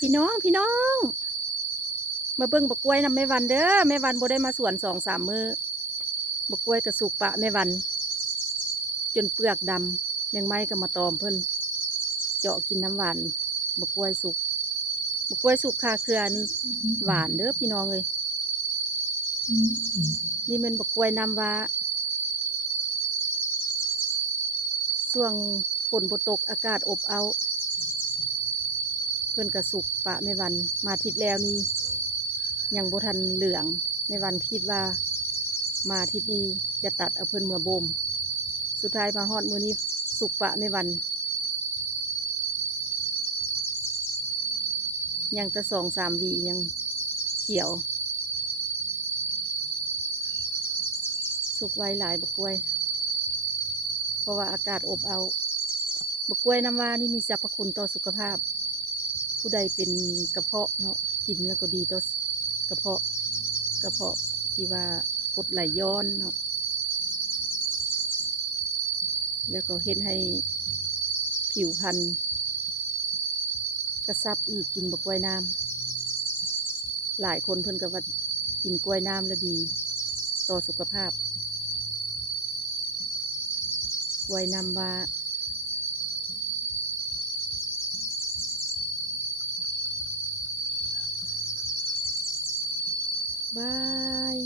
พี่น้องมาเบิ่งบักกล้วยนำแม่วันเด้อแม่วันบ่ได้มาสวน2-3 มื้อบักกล้วยกระสุกปะแม่วันจนเปลือกดำแมงไม้ก็มาตอมเพิ่นเจาะกินน้ำหวานบักกล้วยสุกคาเครือนี่หวานเด้อพี่น้องเอ้ยนี่มันบักกล้วยน้ำว้าช่วงฝนบ่ตกอากาศอบอ้าวเพิ่นกระสุกปะแม่วันมาอาทิตย์แล้วนี่ยังบ่ทันเหลืองแม่วันคิดว่ามาอาทิตย์นี้จะตัดเอาเพิ่นเมื่อบ่มสุดท้ายมาฮอดมื้อนี้สุกปะแม่วันยังแต่2-3 วียังเขียวสุกไวหลายบักกล้วยเพราะว่าอากาศอบอ้าวบักกล้วยน้ำว้านี่มีสรรพคุณต่อสุขภาพผู้ใดเป็นกระเพาะเนาะกินแล้วก็ดีต่อกระเพาะที่ว่ากรดไหลย้อนเนาะแล้วก็เฮ็ดให้ผิวพรรณกระซับอีกกินบักกล้วยน้ำหลายคนเพิ่นก็ว่ากินกล้วยน้ำแล้วดีต่อสุขภาพกล้วยน้ำว้าบาย